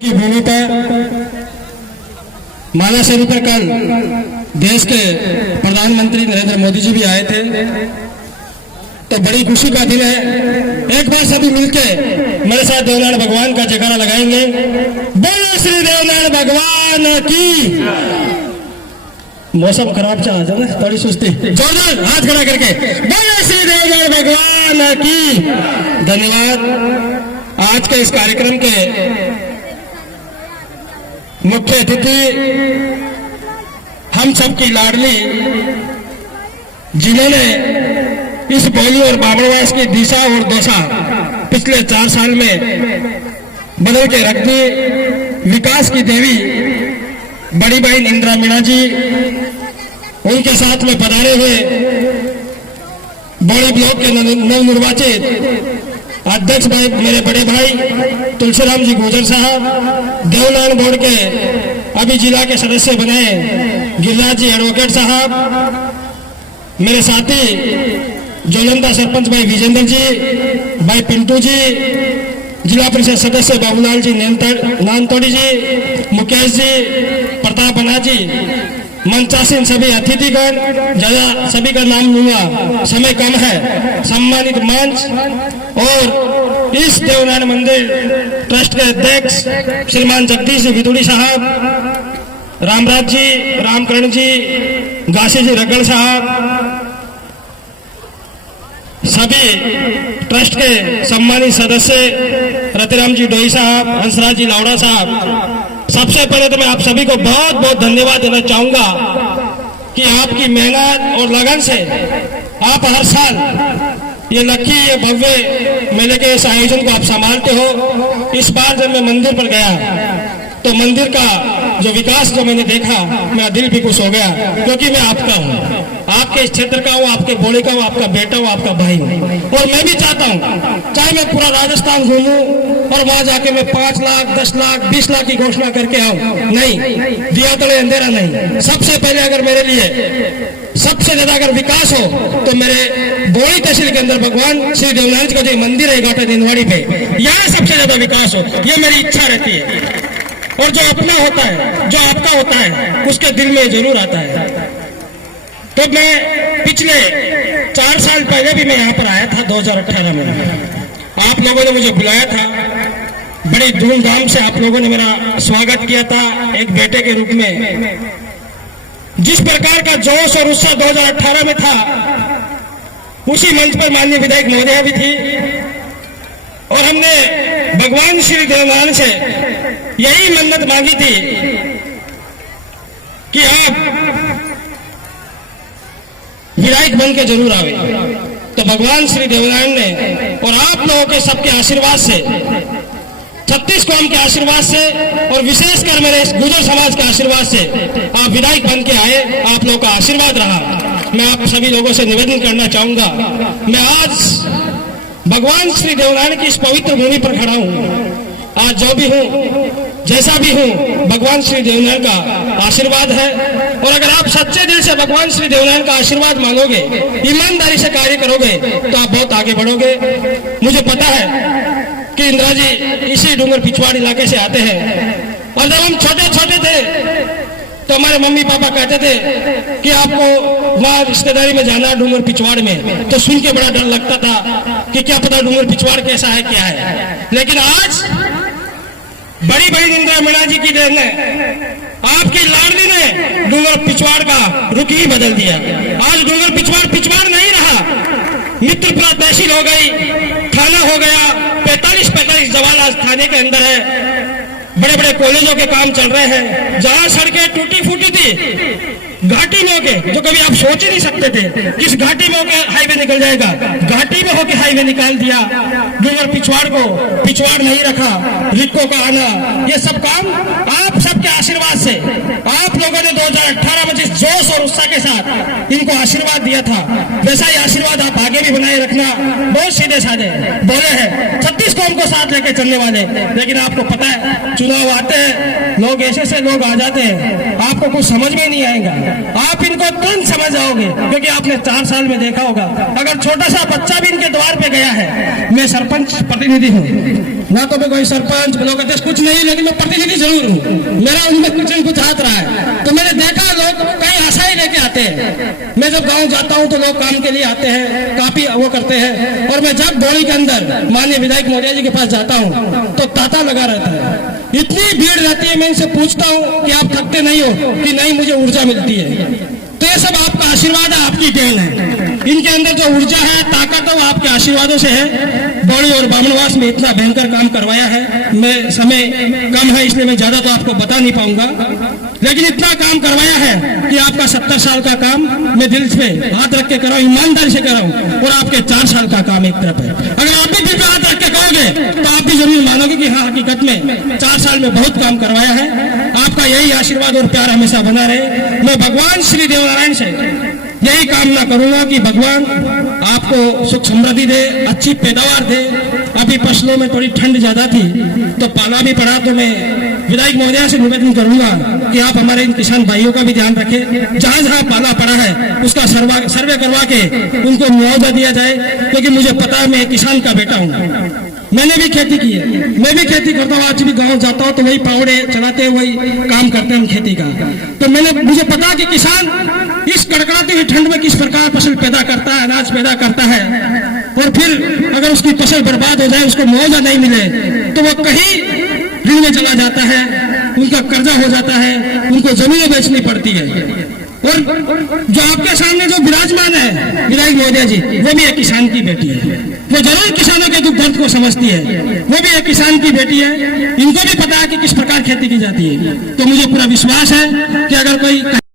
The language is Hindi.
की भूमि पर माला स्वरूप पर कल देश के प्रधानमंत्री नरेंद्र मोदी जी भी आए थे, तो बड़ी खुशी का दिन है। एक बार सभी मिलके मेरे साथ देवनारायण भगवान का जयकारा लगाएंगे। बोलो श्री देवनारायण भगवान की। मौसम खराब चला जा रहा है, थोड़ी सुस्ती, जोरदार हाथ खड़ा करके बोलो श्री देवनारायण भगवान की। धन्यवाद। आज के इस कार्यक्रम के मुख्य अतिथि हम सबकी लाडली, जिन्होंने इस बोली और बाबरवास की दिशा और दशा पिछले 4 साल में बदल के रख दी, विकास की देवी बड़ी बहन इंदिरा मीणा जी, उनके साथ में पधारे हुए बड़े ब्लॉक के नवनिर्वाचित अध्यक्ष भाई, मेरे बड़े भाई तुलसीराम जी गुर्जर साहब, देवनारायण बोर्ड के अभी जिला के सदस्य बने गिरिराज जी एडवोकेट साहब, मेरे साथी जोलंदा सरपंच भाई विजेंद्र जी, भाई पिंटू जी, जिला परिषद सदस्य बाबूलाल जी नानतोड़ी जी, मुकेश जी, प्रताप बना जी, मंचासीन सभी अतिथिगण, ज्यादा सभी का नाम लूंगा, समय कम है। सम्मानित मंच और इस देवनारायण मंदिर ट्रस्ट के अध्यक्ष श्रीमान जगदीश जी विदुड़ी साहब, रामराज जी, रामकरण जी, गासी जी रगड़ साहब, सभी ट्रस्ट के सम्मानित सदस्य रतिराम जी डोई साहब, हंसराज जी लावड़ा साहब, सबसे पहले तो मैं आप सभी को बहुत बहुत धन्यवाद देना चाहूंगा कि आपकी मेहनत और लगन से आप हर साल ये लकी ये भव्य मेले के इस आयोजन को आप संभालते हो। इस बार जब मैं मंदिर पर गया तो मंदिर का जो विकास जो मैंने देखा, मेरा दिल भी खुश हो गया, क्योंकि मैं आपका हूँ, आपके इस क्षेत्र का हूँ, आपके बोले का हूँ, आपका बेटा हूँ, आपका भाई हूँ। और मैं भी चाहता हूँ चाहे मैं पूरा राजस्थान घूमूं और वहां जाके मैं 5 लाख 10 लाख 20 लाख की घोषणा करके आऊं, नहीं, दिया तले अंधेरा नहीं। सबसे पहले अगर मेरे लिए सबसे ज्यादा अगर विकास हो तो मेरे बोली तहसील के अंदर भगवान श्री देवनारायण जी का जो मंदिर है घाटा दिनवाड़ी पे, यहाँ सबसे ज्यादा विकास हो, ये मेरी इच्छा रहती है। और जो अपना होता है, जो आपका होता है, उसके दिल में जरूर आता है। तो मैं पिछले 4 साल पहले भी मैं यहाँ पर आया था 2018 में, आप लोगों ने मुझे बुलाया था, बड़ी धूमधाम से आप लोगों ने मेरा स्वागत किया था एक बेटे के रूप में। जिस प्रकार का जोश और उत्साह 2018 में था, उसी मंच पर माननीय विधायक महोदया भी थी, और हमने भगवान श्री देवनारायण से यही मन्नत मांगी थी कि आप विधायक बन के जरूर आवे। तो भगवान श्री देवनारायण ने और आप लोगों के सबके आशीर्वाद से, 36 कौम के आशीर्वाद से और विशेषकर मेरे इस गुर्जर समाज के आशीर्वाद से आप विधायक बन के आए, आप लोगों का आशीर्वाद रहा। मैं आप सभी लोगों से निवेदन करना चाहूंगा, मैं आज भगवान श्री देवनारायण की इस पवित्र भूमि पर खड़ा हूं। आज जो भी हूं, जैसा भी हूं, भगवान श्री देवनारायण का आशीर्वाद है। और अगर आप सच्चे दिल से भगवान श्री देवनारायण का आशीर्वाद मांगोगे, ईमानदारी से कार्य करोगे, तो आप बहुत आगे बढ़ोगे। मुझे पता है कि इंदिरा जी इसी डूंगर पिछवाड़ इलाके से आते हैं, और जब हम छोटे छोटे थे तो हमारे मम्मी पापा कहते थे कि आपको वहां रिश्तेदारी में जाना डूंगर पिछवाड़ में, तो सुन के बड़ा डर लगता था कि क्या पता डूंगर पिछवाड़ कैसा है क्या है। लेकिन आज बड़ी बड़ी इंदिरा मीणा जी की देन है, आपकी लाडली ने डूंगर पिछवाड़ का रुख ही बदल दिया। आज डूंगर पिछवाड़ पिछवाड़ नहीं रहा, मित्रपुरा तहसील हो गई, थाना हो गया, 45 जवान आज थाने के अंदर है। बड़े बड़े कॉलेजों के काम चल रहे हैं, जहां सड़कें टूटी फूटी थी, घाटी में होके, जो कभी आप सोच ही नहीं सकते थे किस घाटी में होके हाईवे निकल जाएगा, घाटी में होके हाईवे निकाल दिया। डूंगर पिछवाड़ को पिछवाड़ नहीं रखा, रिक्को का आना, ये सब काम आप सबके आशीर्वाद से, आप लोगों ने 2018 में जिस जोश और उत्साह के साथ इनको आशीर्वाद दिया था, वैसा ही आशीर्वाद आप आगे भी बनाए रखना। बहुत सीधे साधे बोले हैं, 36 कौम को साथ लेके चलने वाले, लेकिन आपको पता है चुनाव आते हैं, लोग ऐसे ऐसे लोग आ जाते हैं, आपको कुछ समझ में नहीं आएगा। आप इनको तुरंत समझ जाओगे, क्योंकि आपने 4 साल में देखा होगा। अगर छोटा सा बच्चा भी इनके द्वार पे गया है, मैं सरपंच प्रतिनिधि हूँ ना, तो मैं कोई सरपंच लोग कहते कुछ नहीं, लेकिन मैं प्रतिनिधि जरूर हूँ, मेरा उनमें कुछ हाथ रहा है। तो मैंने देखा लोग कई आशाएं लेके आते हैं। मैं जब गाँव जाता हूँ तो लोग काम के लिए आते हैं, काफी वो करते हैं। और मैं जब बौड़ी के अंदर माननीय विधायक महोदय जी के पास जाता हूँ तो तांता लगा रहता है, इतनी भीड़ रहती है। मैं इनसे पूछता हूँ कि आप थकते नहीं हो? कि नहीं, मुझे ऊर्जा मिलती है। तो ये सब आपका आशीर्वाद है, आपकी देन है। इनके अंदर जो ऊर्जा है, ताकत है, वो आपके आशीर्वादों से है। बौड़ी और बामनवास में इतना भयंकर काम करवाया है। मैं समय कम है इसलिए मैं ज्यादा तो आपको बता नहीं पाऊंगा, लेकिन इतना काम करवाया है कि आपका 70 साल का काम मैं दिल पे हाथ रख के कराऊं, ईमानदारी से कराऊं, और आपके 4 साल का काम एक तरफ है। अगर आप भी दिल पे हाथ रख के कहोगे तो आप भी जरूर मानोगे कि हाँ, हकीकत में 4 साल में बहुत काम करवाया है। आपका यही आशीर्वाद और प्यार हमेशा बना रहे। मैं भगवान श्री देवनारायण से यही कामना करूंगा कि भगवान आपको सुख समृद्धि दे, अच्छी पैदावार दे। अभी फसलों में थोड़ी ठंड ज्यादा थी तो पाला भी पड़ा, तो मैं विधायक महोदय से निवेदन करूंगा कि आप हमारे इन किसान भाइयों का भी ध्यान रखें। जहां जहां पाला पड़ा है उसका सर्वे करवा के उनको मुआवजा दिया जाए, क्योंकि मुझे पता है मैं किसान का बेटा हूँ। मैंने भी खेती की है, मैं भी खेती करता हूँ। आज भी गाँव जाता हूँ तो वही पावड़े चलाते वही काम करते हैं हम खेती का। तो मुझे पता कि किसान इस कड़कड़ाती हुई ठंड में किस प्रकार फसल पैदा करता है, अनाज पैदा करता है, और फिर अगर उसकी फसल बर्बाद हो जाए, उसको मुआवजा नहीं मिले, तो वो कहीं ऋण में चला जाता है, उनका कर्जा हो जाता है, उनको जमीनें बेचनी पड़ती है। और जो आपके सामने जो विराजमान है विधायक महोदय जी, वो भी एक किसान की बेटी है। वो जरूर किसानों के दुख दर्द को समझती है, वो भी एक किसान की बेटी है। इनको भी पता है कि किस प्रकार खेती की जाती है। तो मुझे पूरा विश्वास है कि अगर कोई